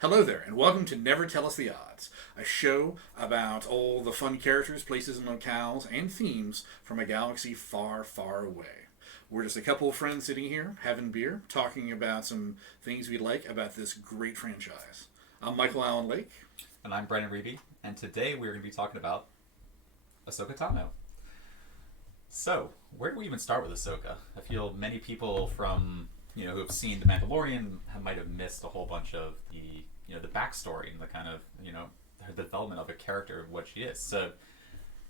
Hello there, and welcome to Never Tell Us the Odds, a show about all the fun characters, places, and locales, and themes from a galaxy far, far away. We're just a couple of friends sitting here, having beer, talking about some things we like about this great franchise. I'm Michael Allen Lake. And I'm Brennan Reedy, and today we're going to be talking about Ahsoka Tano. So, where do we even start with Ahsoka? I feel many people from, who have seen The Mandalorian might have missed a whole bunch of the backstory and the kind of, her development of a character of what she is. So,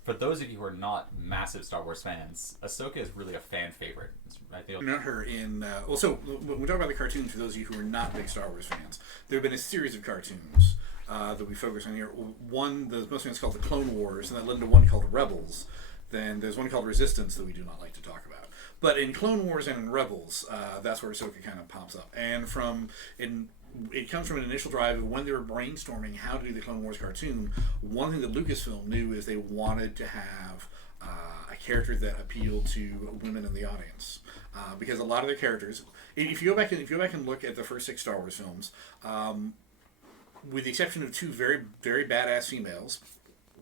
for those of you who are not massive Star Wars fans, Ahsoka is really a fan favorite. I feel. Not her in. So when we talk about the cartoons, for those of you who are not big Star Wars fans, there have been a series of cartoons that we focus on here. One, the most famous, called the Clone Wars, and that led into one called Rebels. Then there's one called Resistance that we do not like to talk about. But in Clone Wars and in Rebels, that's where Ahsoka kind of pops up. And it comes from an initial drive of when they were brainstorming how to do the Clone Wars cartoon. One thing that Lucasfilm knew is they wanted to have a character that appealed to women in the audience, because a lot of their characters, if you go back and look at the first 6 Star Wars films, with the exception of 2 very, very badass females,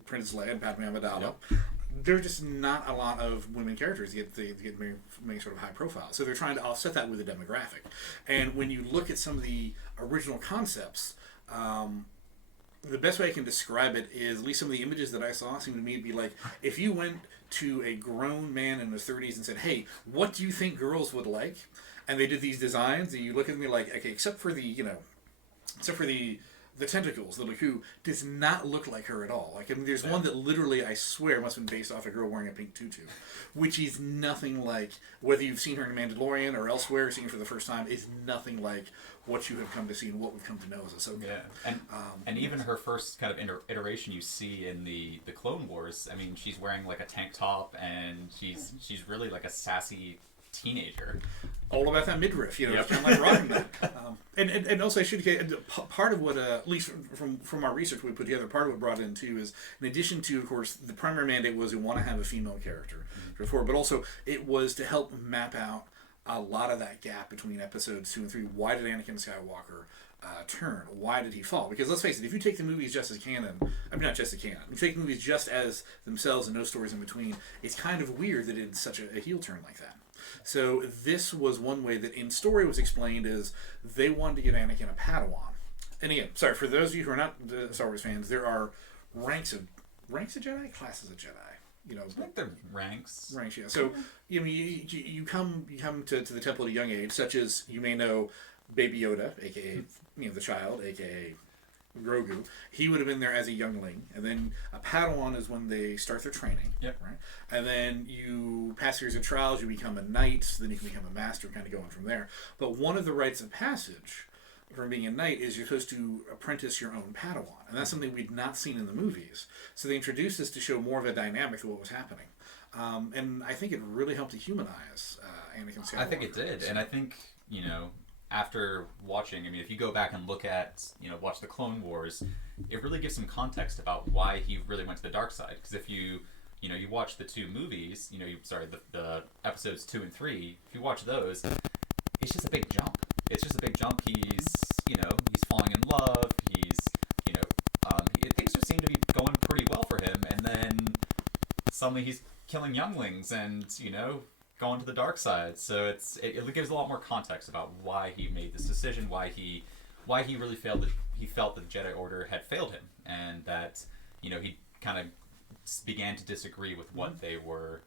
Princess Leia and Padme Amidala. Yep. There's just not a lot of women characters that get very sort of high profile. So they're trying to offset that with a demographic. And when you look at some of the original concepts, the best way I can describe it is, at least some of the images that I saw seem to me to be like, if you went to a grown man in his 30s and said, hey, what do you think girls would like? And they did these designs, and you look at me like, okay, except for the tentacles, the Laku, does not look like her at all. Like, I mean, there's one that literally, I swear, must have been based off a girl wearing a pink tutu, which is nothing like, whether you've seen her in Mandalorian or elsewhere, seeing her for the first time, is nothing like what you have come to see and what we've come to know as Ahsoka. Yeah, and even her first kind of iteration you see in the Clone Wars, I mean, she's wearing like a tank top, and she's really like a sassy teenager. All about that midriff, kind of like rocking that. And also, I should say, part of what, at least from our research we put together, part of what brought in too is, in addition to, of course, the primary mandate was we want to have a female character, but also it was to help map out a lot of that gap between episodes 2 and 3. Why did Anakin Skywalker turn? Why did he fall? Because let's face it, if you take the movies just as canon, I mean, not just as canon, if you take the movies just as themselves and no stories in between, it's kind of weird that it did such a heel turn like that. So this was one way that in story was explained is they wanted to give Anakin a Padawan. And again, sorry, for those of you who are not Star Wars fans, there are ranks of Jedi, classes of Jedi. I think they're ranks. Ranks, yeah. So you come to the temple at a young age, such as you may know Baby Yoda, aka the child, aka Grogu. He would have been there as a youngling, and then a Padawan is when they start their training. Yep. Right, and then you pass a series of trials. You become a knight, then you can become a master, kind of going from there. But one of the rites of passage from being a knight is you're supposed to apprentice your own Padawan, and that's something we'd not seen in the movies. So they introduced this to show more of a dynamic of what was happening, and I think it really helped to humanize Anakin Skywalker. I think it did, and I think after watching, I mean, if you go back and look at, watch the Clone Wars, it really gives some context about why he really went to the dark side. Because if you watch the 2 movies, the episodes 2 and 3, if you watch those, it's just a big jump. It's just a big jump. He's falling in love. Things just seem to be going pretty well for him. And then suddenly he's killing younglings and, going to the dark side. So it gives a lot more context about why he made this decision, why he really failed. He felt that the Jedi Order had failed him, and that he kind of began to disagree with what they were,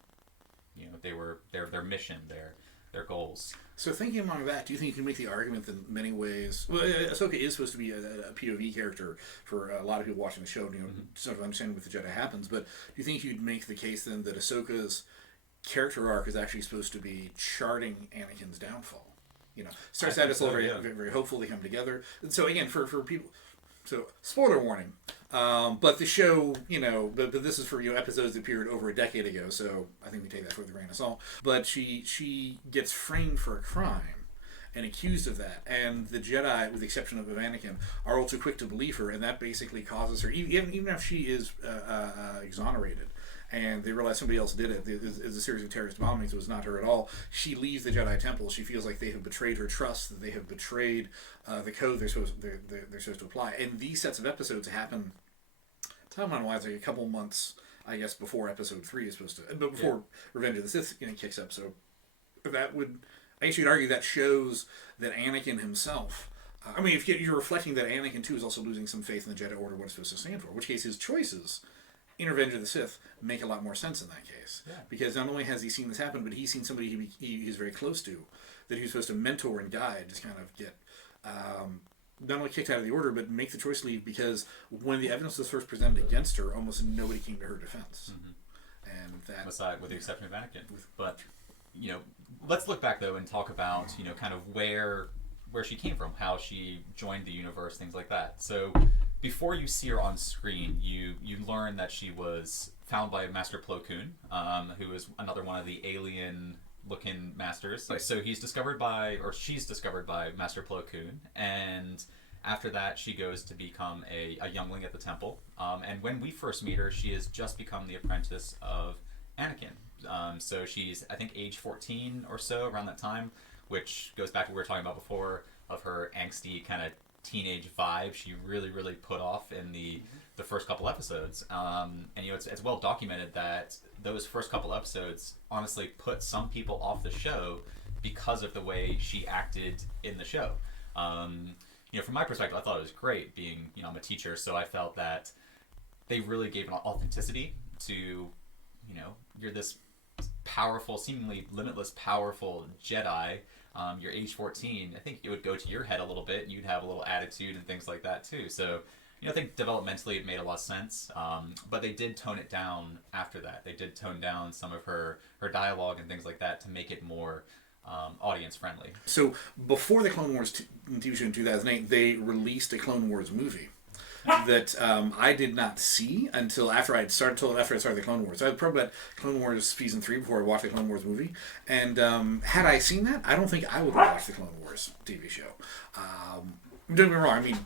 their mission, their goals. So thinking among that, do you think you can make the argument that in many ways, well, Ahsoka is supposed to be a POV character for a lot of people watching the show, sort of understanding what the Jedi happens, but do you think you'd make the case then that Ahsoka's character arc is actually supposed to be charting Anakin's downfall? Starts out as very, very hopeful they come together. And so again, for people, so spoiler warning. But the show, but this is for episodes that appeared over a decade ago, so I think we take that with a grain of salt. But she gets framed for a crime and accused of that, and the Jedi, with the exception of Anakin, are all too quick to believe her, and that basically causes her, even if she is exonerated and they realize somebody else did it. It's a series of terrorist bombings. It was not her at all. She leaves the Jedi Temple. She feels like they have betrayed her trust, that they have betrayed the code they're supposed to apply. And these sets of episodes happen, timeline-wise, like a couple months, I guess, before Episode 3 is supposed to, but before Revenge of the Sith kicks up. So that would, I guess you'd argue that shows that Anakin himself. I mean, if you're reflecting that Anakin too is also losing some faith in the Jedi Order, what it's supposed to stand for. In which case, his choices in Revenge of the Sith make a lot more sense in that case. Yeah. Because not only has he seen this happen, but he's seen somebody he's very close to, that he was supposed to mentor and guide, just kind of get not only kicked out of the Order, but make the choice to leave, because when the evidence was first presented against her, almost nobody came to her defense. And that, aside with the exception of Anakin. But let's look back though and talk about kind of where she came from, how she joined the universe, things like that. So before you see her on screen, you learn that she was found by Master Plo Koon, who is another one of the alien-looking masters. So she's discovered by Master Plo Koon, and after that she goes to become a youngling at the temple. And when we first meet her, she has just become the apprentice of Anakin. So she's, I think, age 14 or so, around that time, which goes back to what we were talking about before, of her angsty kind of teenage vibe she really, really put off in the first couple episodes. And it's well documented that those first couple episodes honestly put some people off the show because of the way she acted in the show. From my perspective, I thought it was great, being, I'm a teacher, so I felt that they really gave an authenticity to, you're this powerful, seemingly limitless, powerful Jedi. You're age 14. I think it would go to your head a little bit, and you'd have a little attitude and things like that too. So, I think developmentally it made a lot of sense. But they did tone it down after that. They did tone down some of her dialogue and things like that to make it more audience friendly. So before the Clone Wars TV show in 2008, they released a Clone Wars movie that I did not see until after I started the Clone Wars. I was probably at Clone Wars season 3 before I watched the Clone Wars movie. And had I seen that, I don't think I would have watched the Clone Wars TV show. Don't get me wrong. I mean,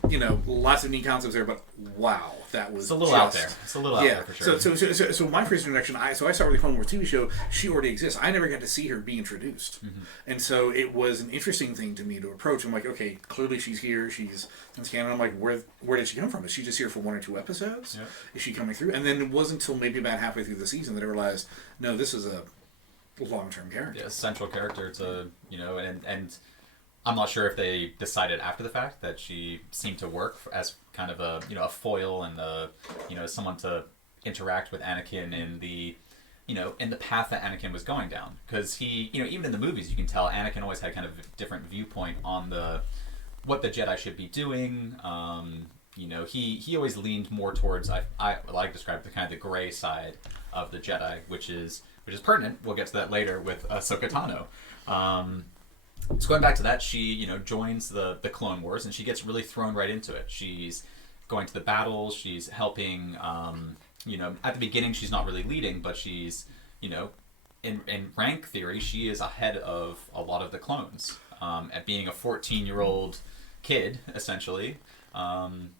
lots of neat concepts there, but wow, that was it's a little out there. It's a little out there for sure. So my first introduction, I started with the Clone Wars TV show. She already exists. I never got to see her be introduced, and so it was an interesting thing to me to approach. I'm like, okay, clearly she's here. She's in canon. I'm like, where did she come from? Is she just here for 1 or 2 episodes? Yep. Is she coming through? And then it wasn't until maybe about halfway through the season that I realized, no, this is a long-term character. Yeah, central character to and. I'm not sure if they decided after the fact that she seemed to work as kind of a foil and someone to interact with Anakin in the in the path that Anakin was going down, because he even in the movies you can tell Anakin always had kind of a different viewpoint on what the Jedi should be doing. He always leaned more towards I like to describe the kind of the gray side of the Jedi, which is pertinent. We'll get to that later with Ahsoka Tano. So going back to that, she joins the Clone Wars, and she gets really thrown right into it. She's going to the battles. She's helping. At the beginning, she's not really leading, but she's in rank theory, she is ahead of a lot of the clones at being a 14-year-old kid, essentially. And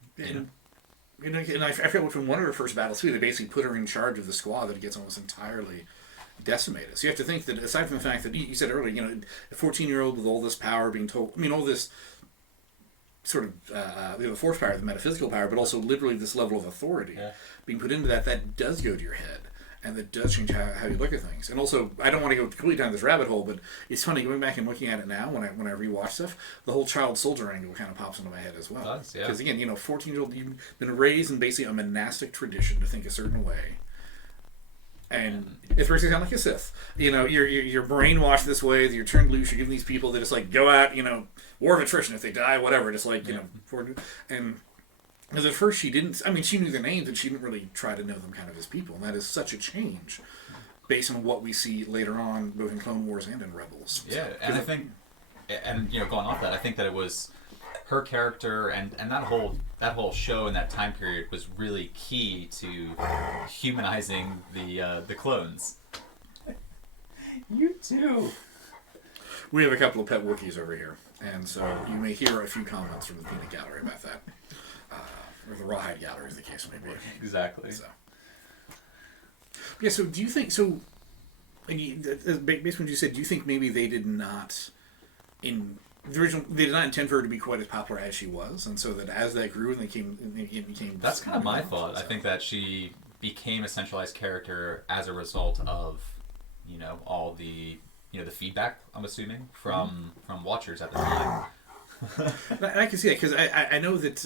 I forget which one of her first battles too. They basically put her in charge of the squad that gets almost entirely decimated. So you have to think that, aside from the fact that you said earlier, a 14-year-old with all this power being told, all this sort of the force power, the metaphysical power, but also literally this level of authority being put into that does go to your head, and that does change how you look at things. And also, I don't want to go completely down this rabbit hole, but it's funny going back and looking at it now when I rewatch stuff. The whole child soldier angle kind of pops into my head as well. It does, yeah. Because again, 14-year-old, you've been raised in basically a monastic tradition to think a certain way. And it's basically kind of like a Sith. You're brainwashed this way, that you're turned loose, you're giving these people that just go out, war of attrition, if they die, whatever, just and because at first she didn't, she knew their names, and she didn't really try to know them kind of as people, and that is such a change based on what we see later on, both in Clone Wars and in Rebels. Yeah, and I think, going off that, I think that it was her character and that whole show in that time period was really key to humanizing the clones. You too. We have a couple of pet Wookiees over here, and so you may hear a few comments from the peanut gallery about that, or the rawhide gallery, as the case may be. Exactly. So. Yeah. So do you think so? Based on what you said, do you think maybe they did not in the original they did not intend for her to be quite as popular as she was, and so that as that grew and it became That's kind of my thought. I think that she became a centralized character as a result of, all the the feedback, I'm assuming, from watchers at the time. And I can see that because I know that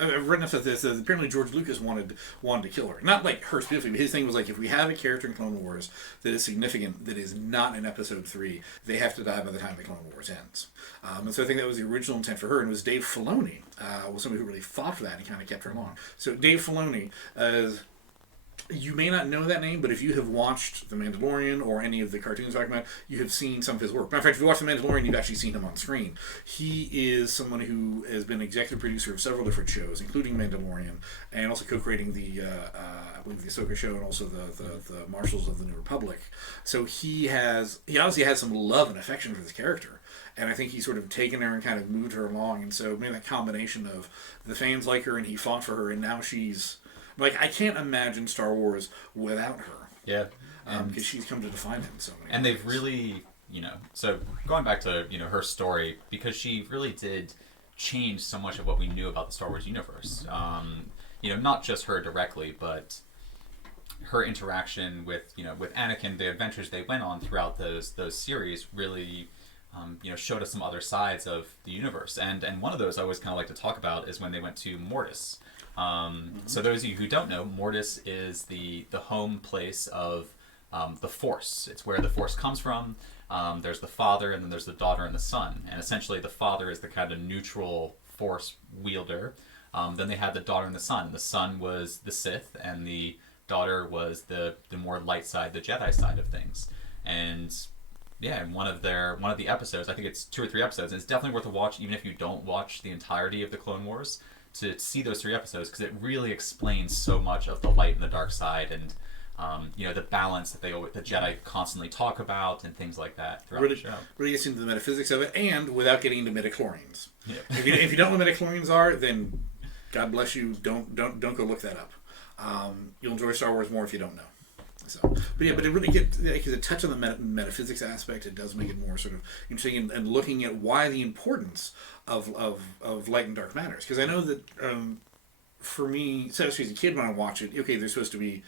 I've read enough of this. Apparently, George Lucas wanted to kill her, not like her specifically. But his thing was like, if we have a character in Clone Wars that is significant, that is not in Episode 3, they have to die by the time the Clone Wars ends. And so I think that was the original intent for her, and it was Dave Filoni was somebody who really fought for that and kind of kept her along. So Dave Filoni. You may not know that name, but if you have watched The Mandalorian or any of the cartoons I'm talking about, you have seen some of his work. Matter of fact, if you watch The Mandalorian, you've actually seen him on screen. He is someone who has been executive producer of several different shows, including Mandalorian, and also co-creating I believe the Ahsoka show and also the Marshals of the New Republic. So he obviously has some love and affection for this character. And I think he's sort of taken her and kind of moved her along. And so maybe that combination of the fans like her and he fought for her, and now she's... Like, I can't imagine Star Wars without her. Yeah. Because she's come to define it in so many And ways. they've really, so going back to, her story, because she really did change so much of what we knew about the Star Wars universe. Not just her directly, but her interaction with, with Anakin, the adventures they went on throughout those series really, showed us some other sides of the universe. And one of those I always kind of like to talk about is when they went to Mortis. So those of you who don't know, Mortis is the home place of the Force. It's where the Force comes from. There's the father, and then there's the daughter and the son. And essentially the father is the kind of neutral Force wielder. Then they had the daughter and the son. The son was the Sith, and the daughter was the more light side, the Jedi side of things. And yeah, in one of the episodes, I think it's 2 or 3 episodes, and it's definitely worth a watch, even if you don't watch the entirety of the Clone Wars, to see those 3 episodes, because it really explains so much of the light and the dark side, and the balance that the Jedi constantly talk about and things like that throughout the show. Really gets into the metaphysics of it, and without getting into midichlorians. Yeah. If you don't know what midichlorians are, then God bless you. Don't go look that up. You'll enjoy Star Wars more if you don't know. So, but it really gets, because it touches on the metaphysics aspect. It does make it more sort of interesting and looking at why the importance of light and dark matters. Because I know that for me, especially as a kid when I watch it, okay, there's supposed to be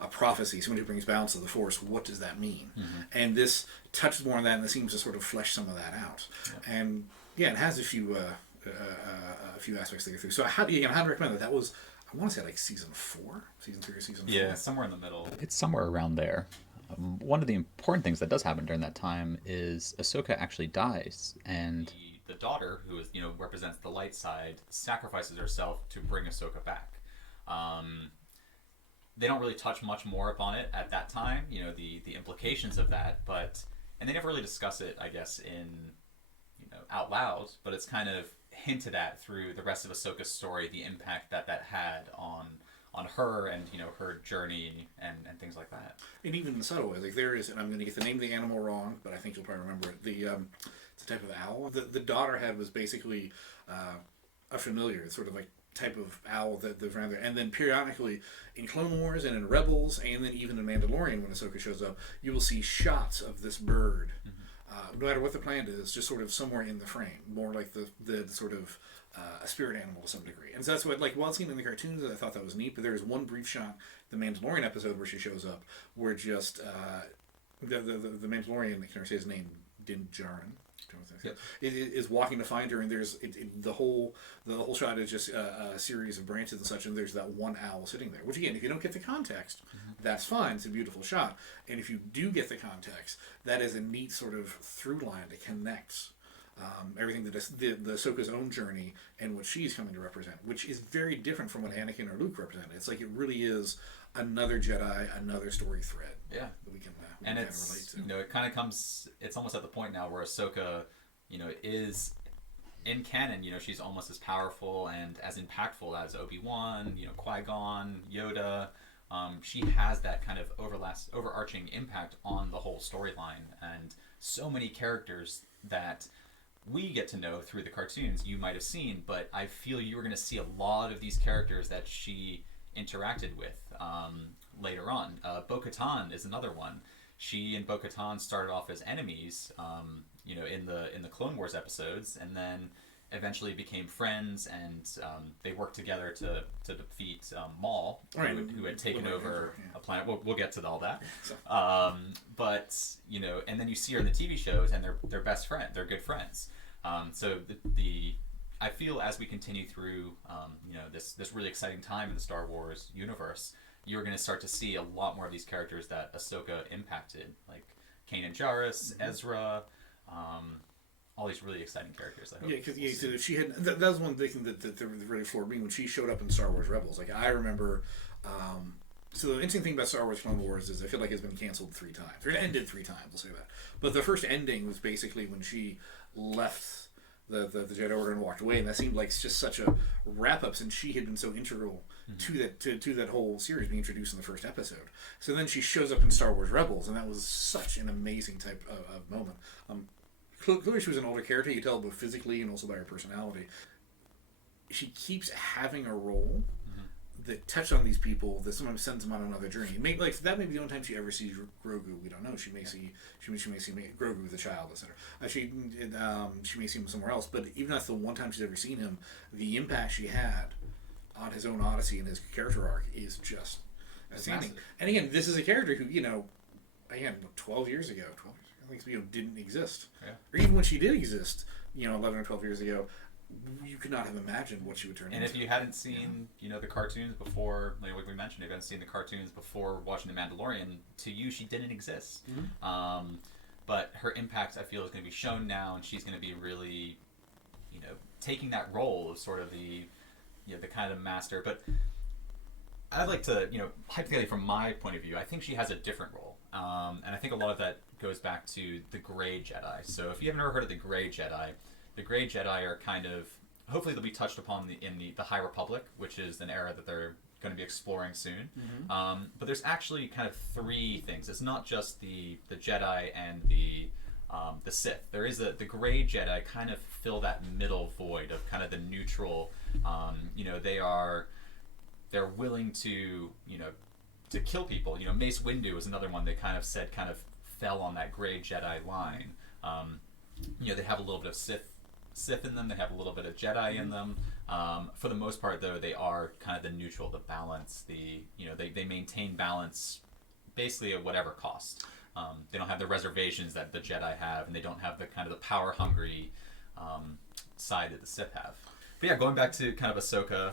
a prophecy, someone who brings balance to the Force. What does that mean? Mm-hmm. And this touches more on that, and it seems to sort of flesh some of that out. Yeah. And yeah, it has a few aspects to go through. So how do you recommend that? That was, I want to say, like season 4, season 3 or season 4. Yeah, somewhere in the middle. It's somewhere around there. One of the important things that does happen during that time is Ahsoka actually dies, and the daughter, who is represents the light side, sacrifices herself to bring Ahsoka back. They don't really touch much more upon it at that time, the implications of that, and they never really discuss it, I guess, in out loud, but it's kind of hinted at through the rest of Ahsoka's story, the impact that had on her and her journey and things like that. And even in subtle ways, like there is, and I'm going to get the name of the animal wrong, but I think you'll probably remember it. It's a type of owl. The daughter had was basically a familiar. It's sort of like type of owl that they've around there. And then periodically in Clone Wars and in Rebels, and then even in Mandalorian, when Ahsoka shows up, you will see shots of this bird. Mm-hmm. No matter what the plan is, just sort of somewhere in the frame, more like the sort of a spirit animal to some degree. And so that's what, like, while seen in the cartoons, I thought that was neat, but there is one brief shot, the Mandalorian episode where she shows up, where just the Mandalorian, I can't remember his name, Din Djarin, yep, is walking to find her, and there's the whole shot is just a series of branches and such, and there's that one owl sitting there. Which again, if you don't get the context, that's fine. It's a beautiful shot. And if you do get the context, that is a neat sort of through line that connects everything that the Ahsoka's own journey and what she's coming to represent, which is very different from what Anakin or Luke represented. It's like it really is another Jedi, another story thread. Yeah, that we can and kind it's of relate to. It kind of comes. It's almost at the point now where Ahsoka, is in canon. She's almost as powerful and as impactful as Obi-Wan, Qui-Gon, Yoda. She has that kind of overarching impact on the whole storyline, and so many characters that we get to know through the cartoons you might have seen, but I feel you were going to see a lot of these characters that she interacted with. later on. Bo-Katan is another one. She and Bo-Katan started off as enemies, in the Clone Wars episodes, and then eventually became friends, and they worked together to defeat Maul, who had taken over a planet. We'll get to all that. But and then you see her in the TV shows, and they're best friends. They're good friends. So I feel as we continue through this really exciting time in the Star Wars universe, you're going to start to see a lot more of these characters that Ahsoka impacted, like Kanan Jarrus, Ezra. All these really exciting characters. I hope. Yeah, because so she had that was one thing that really floored me when she showed up in Star Wars Rebels. Like I remember, so the interesting thing about Star Wars Clone Wars is I feel like it's been canceled 3 times. Or it ended 3 times. We'll say that. But the first ending was basically when she left the Jedi Order and walked away, and that seemed like just such a wrap up since she had been so integral to that whole series being introduced in the first episode. So then she shows up in Star Wars Rebels, and that was such an amazing type of moment. Clearly she was an older character, you tell both physically and also by her personality. She keeps having a role that touches on these people that sometimes sends them on another journey. That may be the only time she ever sees Grogu. We don't know. She may see Grogu with a child, etc. She may see him somewhere else. But even that's the one time she's ever seen him, the impact she had on his own odyssey and his character arc is just outstanding. And again, this is a character who 12 years ago, didn't exist. Yeah. Or even when she did exist, 11 or 12 years ago, you could not have imagined what she would turn into. And if you hadn't seen, the cartoons before, like we mentioned, if you hadn't seen the cartoons before watching The Mandalorian, to you, she didn't exist. But her impact, I feel, is going to be shown now, and she's going to be really, taking that role of sort of the kind of master. But I'd like to, hypothetically, from my point of view, I think she has a different role. And I think a lot of that goes back to the Grey Jedi. So if you haven't ever heard of the Grey Jedi are kind of, hopefully they'll be touched upon in the High Republic, which is an era that they're going to be exploring soon. But there's actually kind of 3 things. It's not just the Jedi and the Sith. There is the Grey Jedi kind of fill that middle void of kind of the neutral. They're willing to kill people. Mace Windu is another one that kind of fell on that Grey Jedi line. They have a little bit of Sith in them. They have a little bit of Jedi in them. For the most part, though, they are kind of the neutral, the balance. They maintain balance basically at whatever cost. They don't have the reservations that the Jedi have, and they don't have the kind of the power hungry side that the Sith have. But yeah, going back to kind of Ahsoka,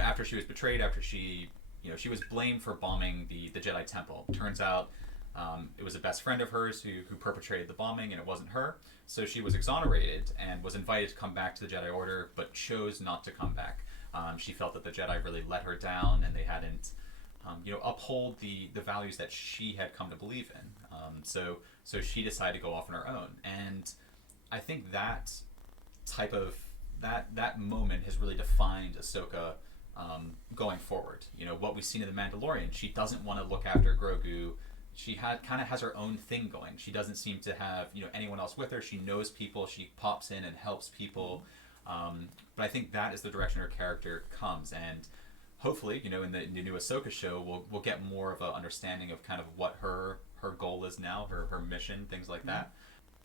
after she was betrayed, after she was blamed for bombing the Jedi Temple. Turns out it was a best friend of hers who perpetrated the bombing, and it wasn't her. So she was exonerated and was invited to come back to the Jedi Order, but chose not to come back. She felt that the Jedi really let her down, and they hadn't, uphold the values that she had come to believe in. So she decided to go off on her own, and I think that type of that moment has really defined Ahsoka. Going forward, what we've seen in The Mandalorian, she doesn't want to look after Grogu. She kind of has her own thing going. She doesn't seem to have anyone else with her. She knows people. She pops in and helps people. But I think that is the direction her character comes, and hopefully, in the new Ahsoka show, we'll get more of an understanding of kind of what her goal is now, her mission, things like that.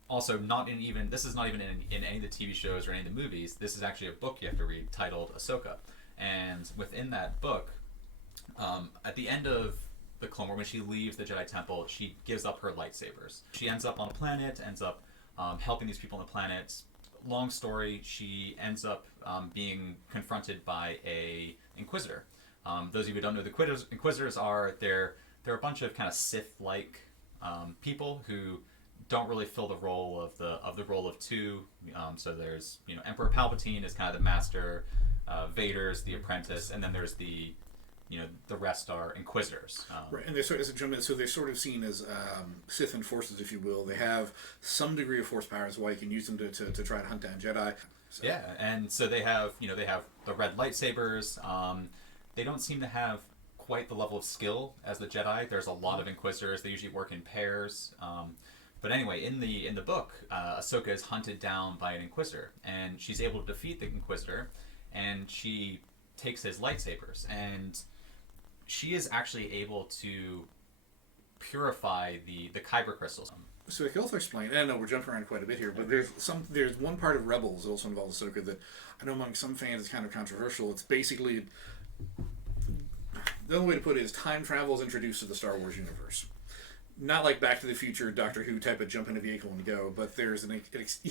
Also, this is not even in any of the TV shows or any of the movies. This is actually a book you have to read titled Ahsoka. And within that book, at the end of the Clone Wars, when she leaves the Jedi Temple, she gives up her lightsabers. She ends up on a planet, ends up helping these people on the planet. Long story, she ends up being confronted by a Inquisitor. Those of you who don't know the Inquisitors are, they're a bunch of kind of Sith-like people who don't really fill the role of the role of 2. So there's Emperor Palpatine is kind of the master. Vader's the apprentice, and then there's the rest are Inquisitors. Right, and they're sort of seen as Sith enforcers, if you will. They have some degree of force powers, why you can use them to try to hunt down Jedi. So. Yeah, and so they have the red lightsabers. They don't seem to have quite the level of skill as the Jedi. There's a lot of Inquisitors. They usually work in pairs. But anyway, in the book, Ahsoka is hunted down by an Inquisitor, and she's able to defeat the Inquisitor, and she takes his lightsabers. And she is actually able to purify the kyber crystals. So I can also explain, and I know we're jumping around quite a bit here, but there's one part of Rebels that also involves Ahsoka that I know among some fans is kind of controversial. It's basically, the only way to put it is time travel is introduced to the Star Wars universe. Not like Back to the Future, Doctor Who type of jump in a vehicle and go, but there's you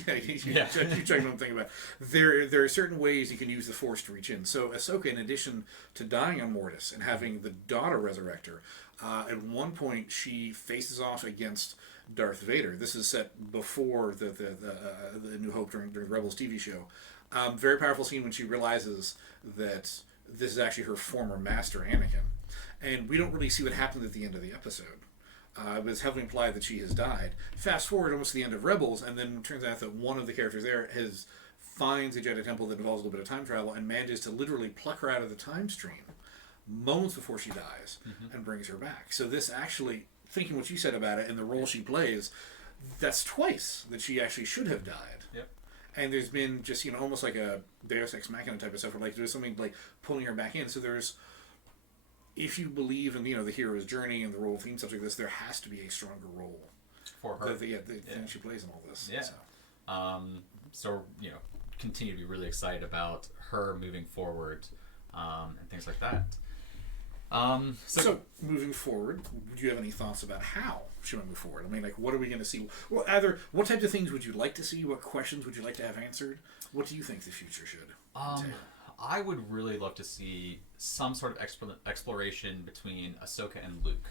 check one thing about. There are certain ways you can use the Force to reach in. So Ahsoka, in addition to dying on Mortis and having the daughter resurrect her, at one point she faces off against Darth Vader. This is set before the New Hope during the Rebels TV show. Very powerful scene when she realizes that this is actually her former master, Anakin, and we don't really see what happens at the end of the episode. It was heavily implied that she has died. Fast forward almost to the end of Rebels, and then it turns out that one of the characters there finds a Jedi temple that involves a little bit of time travel and manages to literally pluck her out of the time stream moments before she dies and brings her back. So this actually, thinking what you said about it and the role she plays, that's twice that she actually should have died. Yep. And there's been just, almost like a Deus Ex Machina type of stuff where there's something like pulling her back in. So there's, if you believe in the hero's journey and the role theme, stuff like this, there has to be a stronger role for her. The thing she plays in all this. Yeah. So continue to be really excited about her moving forward, and things like that. So moving forward, would you have any thoughts about how she might move forward? I mean, what are we going to see? Well, either what types of things would you like to see? What questions would you like to have answered? What do you think the future should entail? I would really love to see some sort of exploration between Ahsoka and Luke.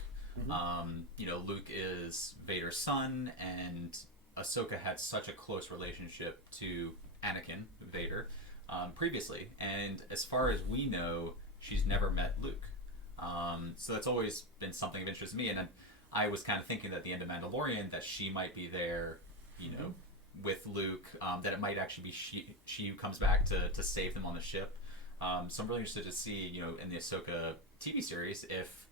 Luke is Vader's son, and Ahsoka had such a close relationship to Anakin, Vader, previously. And as far as we know, she's never met Luke. So that's always been something of interest to me. And I was kind of thinking that at the end of Mandalorian that she might be there, with Luke, that it might actually be she who comes back to save them on the ship. So I'm really interested to see, in the Ahsoka TV series, if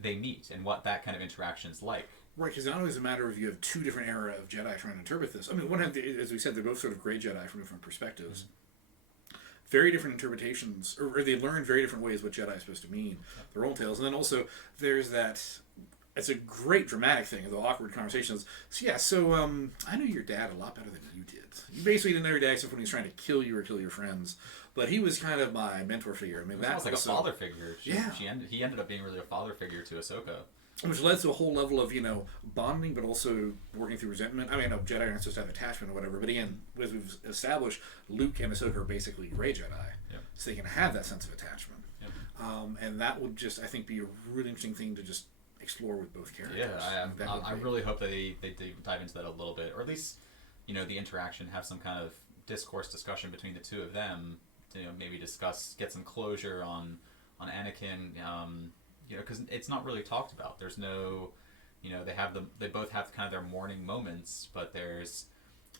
they meet and what that kind of interaction is like. Right, because not only is it a matter of you have two different era of Jedi trying to interpret this. I mean, one hand, as we said, they're both sort of great Jedi from different perspectives. Very different interpretations, or they learn very different ways what Jedi is supposed to mean, their own tales. And then also, there's that, it's a great dramatic thing, the awkward conversations. So I knew your dad a lot better than you did. You basically didn't know your dad except when he was trying to kill you or kill your friends. But he was kind of my mentor figure. I mean, that was like a father figure. He ended up being really a father figure to Ahsoka. Which led to a whole level of, bonding, but also working through resentment. I mean, no, Jedi aren't supposed to have attachment or whatever, but again, as we've established, Luke and Ahsoka are basically gray Jedi. Yep. So they can have that sense of attachment. Yep. And that would just, I think, be a really interesting thing to just explore with both characters. Yeah, I really hope that they dive into that a little bit, or at least, the interaction, have some kind of discussion between the two of them to maybe get some closure on Anakin. Because it's not really talked about. There's no, they both have kind of their mourning moments, but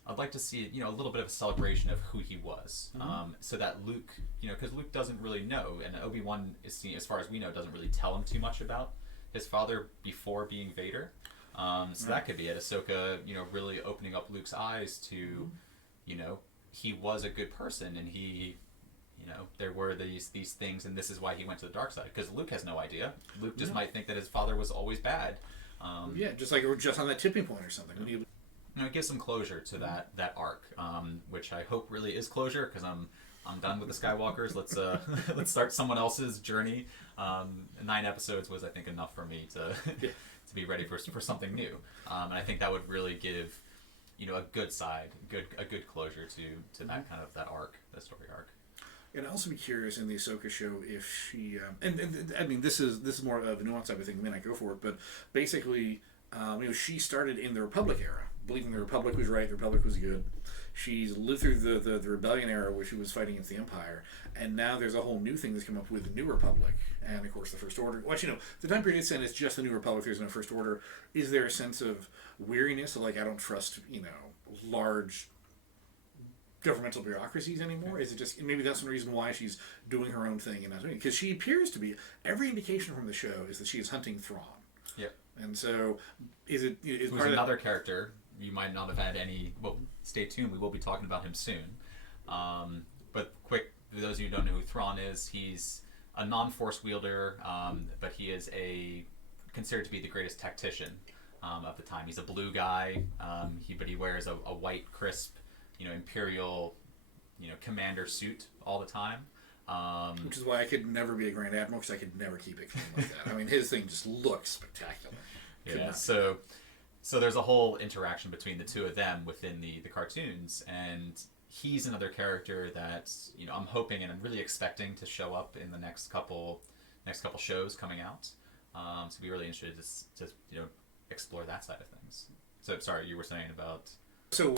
I'd like to see, a little bit of a celebration of who he was, so that Luke, because Luke doesn't really know, and Obi-Wan as far as we know, doesn't really tell him too much about his father before being Vader. So that could be it. Ahsoka, really opening up Luke's eyes to, he was a good person, and he. There were these things, and this is why he went to the dark side. Because Luke has no idea. Luke just might think that his father was always bad. Just like we're just on that tipping point or something. It gives some closure to that arc, which I hope really is closure. Because I'm done with the Skywalkers. Let's start someone else's journey. 9 episodes was, I think, enough for me to be ready for something new. And I think that would really give a good closure to that kind of that arc, that story arc. And I'd also be curious in the Ahsoka show if she, and I mean this is more of a nuanced type of thing. I mean, I go for it, but basically, she started in the Republic era, believing the Republic was right, the Republic was good. She's lived through the Rebellion era where she was fighting against the Empire, and now there's a whole new thing that's come up with the New Republic, and of course the First Order. Well, the time period it's in is just the New Republic. There's no First Order. Is there a sense of weariness of I don't trust large governmental bureaucracies anymore? Is it just maybe that's one reason why she's doing her own thing and not doing it? Because she appears to be, every indication from the show is that she is hunting Thrawn. Yep. And so is who's another character you might not have had any. Well, stay tuned, we will be talking about him soon. But quick, for those of you who don't know who Thrawn is, he's a non-force wielder, but he is considered to be the greatest tactician of the time. He's a blue guy, but he wears a white, crisp, Imperial, commander suit all the time. Which is why I could never be a Grand Admiral, because I could never keep it clean like that. I mean, his thing just looks spectacular. Yeah, so there's a whole interaction between the two of them within the cartoons, and he's another character that I'm hoping and I'm really expecting to show up in the next couple shows coming out. So be really interested to explore that side of things. So sorry, you were saying about. So,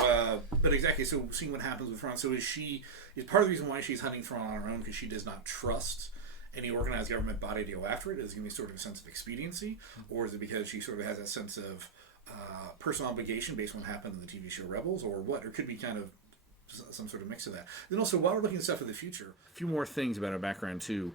but exactly. So, seeing what happens with Thrawn. So, is part of the reason why she's hunting Thrawn on her own, because she does not trust any organized government body to go after it? Is it going to be sort of a sense of expediency, or is it because she sort of has that sense of personal obligation based on what happened in the TV show Rebels, or what? Or it could be kind of some sort of mix of that. Then also, while we're looking at stuff for the future, a few more things about her background too.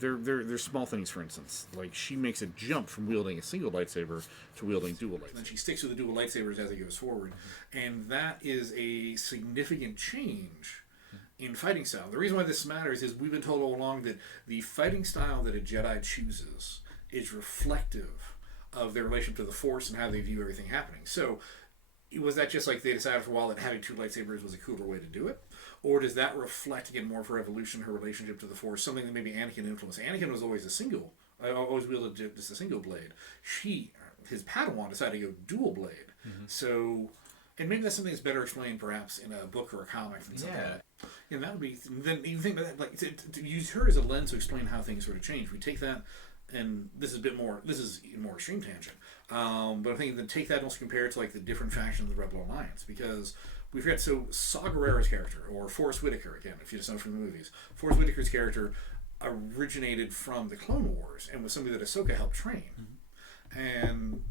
They're small things. For instance, like she makes a jump from wielding a single lightsaber to wielding dual lightsabers. And she sticks with the dual lightsabers as it goes forward, and that is a significant change in fighting style. The reason why this matters is we've been told all along that the fighting style that a Jedi chooses is reflective of their relationship to the Force and how they view everything happening. So, was that just like they decided for a while that having two lightsabers was a cooler way to do it? Or does that reflect, again, more of her evolution, her relationship to the Force, something that maybe Anakin influenced? Anakin was always always wielded just a single blade. His Padawan, decided to go dual blade. Mm-hmm. So, and maybe that's something that's better explained perhaps in a book or a comic than something like that. That would be, then you think about that, like to use her as a lens to explain how things sort of change. We take that, and this is a more extreme tangent. But I think then take that and also compare it to like the different factions of the Rebel Alliance, because we've got Saw Gerrera's character, or Forrest Whitaker, again, if you just know from the movies. Forrest Whitaker's character originated from the Clone Wars and was somebody that Ahsoka helped train. Mm-hmm. And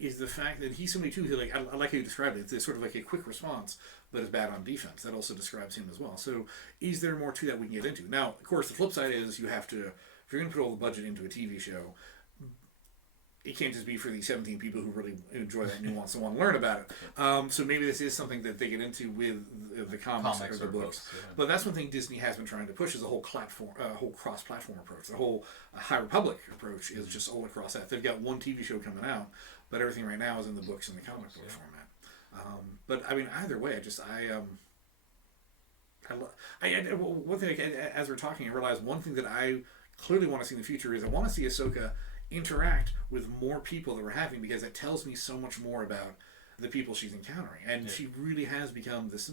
is the fact that he's somebody too who, like, I like how you described it. It's sort of like a quick response, but is bad on defense. That also describes him as well. So is there more to that we can get into? Now, of course, the flip side is you have to, if you're going to put all the budget into a TV show, it can't just be for the 17 people who really enjoy that nuance and want to learn about it. So maybe this is something that they get into with the comics or the books. Yeah. But that's one thing Disney has been trying to push, is a whole cross-platform approach. The whole High Republic approach is just all across that. They've got one TV show coming out, but everything right now is in the books and the comic book format. But I mean, either way, one thing, as we're talking, I realized one thing that I clearly want to see in the future is I want to see Ahsoka interact with more people that we're having, because it tells me so much more about the people she's encountering, and she really has become this.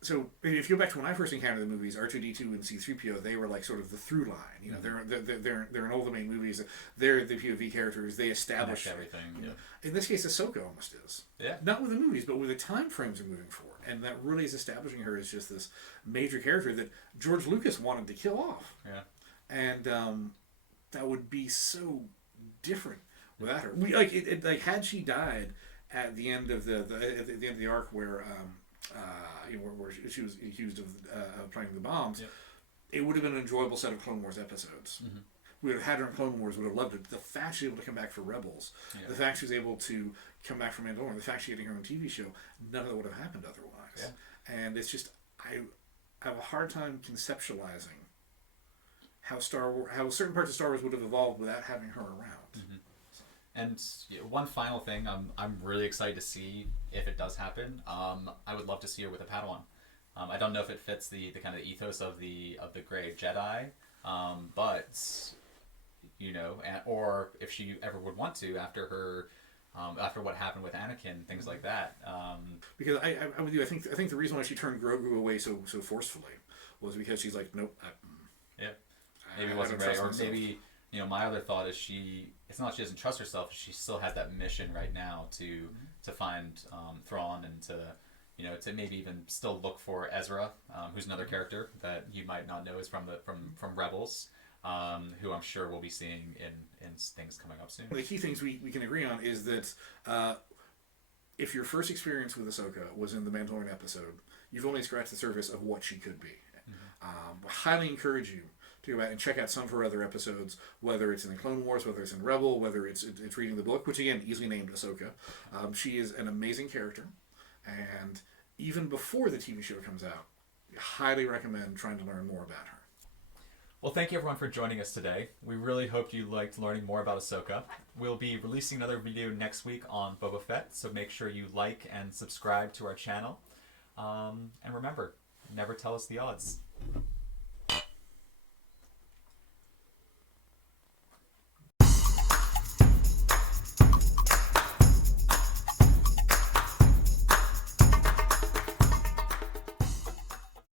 So if you go back to when I first encountered the movies, R2D2 and C3PO, they were like sort of the through line. You know, they're in all the main movies. They're the POV characters. They establish everything. Yeah. In this case, Ahsoka almost is. Yeah. Not with the movies, but with the time frames are moving forward, and that really is establishing her as just this major character that George Lucas wanted to kill off. Yeah. And that would be so different without her. Like had she died at the end of the end of the arc where where she was accused of planting the bombs, it would have been an enjoyable set of Clone Wars episodes. Mm-hmm. We would have had her in Clone Wars, would have loved it. The fact she was able to come back for Rebels, the fact she was able to come back for Mandalorian, the fact she getting her own TV show, none of that would have happened otherwise. Yeah. And it's just, I have a hard time conceptualizing how certain parts of Star Wars would have evolved without having her around. Mm-hmm. And one final thing, I'm really excited to see if it does happen. I would love to see her with a Padawan. I don't know if it fits the kind of ethos of the Grey Jedi, but or if she ever would want to after what happened with Anakin, things like that. Because I'm with you. I think the reason why she turned Grogu away so forcefully was because she's like, nope. Maybe it wasn't right, or maybe my other thought is it's not that she doesn't trust herself, she still has that mission right now to find Thrawn, and to maybe even still look for Ezra, who's another character that you might not know is from Rebels, who I'm sure we'll be seeing in things coming up soon. The key things we can agree on is that if your first experience with Ahsoka was in the Mandalorian episode, you've only scratched the surface of what she could be. Mm-hmm. Highly encourage you to go back and check out some of her other episodes, whether it's in the Clone Wars, whether it's in Rebel, whether it's reading the book, which again, easily named Ahsoka. She is an amazing character, and even before the TV show comes out, I highly recommend trying to learn more about her. Well, thank you everyone for joining us today. We really hope you liked learning more about Ahsoka. We'll be releasing another video next week on Boba Fett, so make sure you like and subscribe to our channel. And remember, never tell us the odds.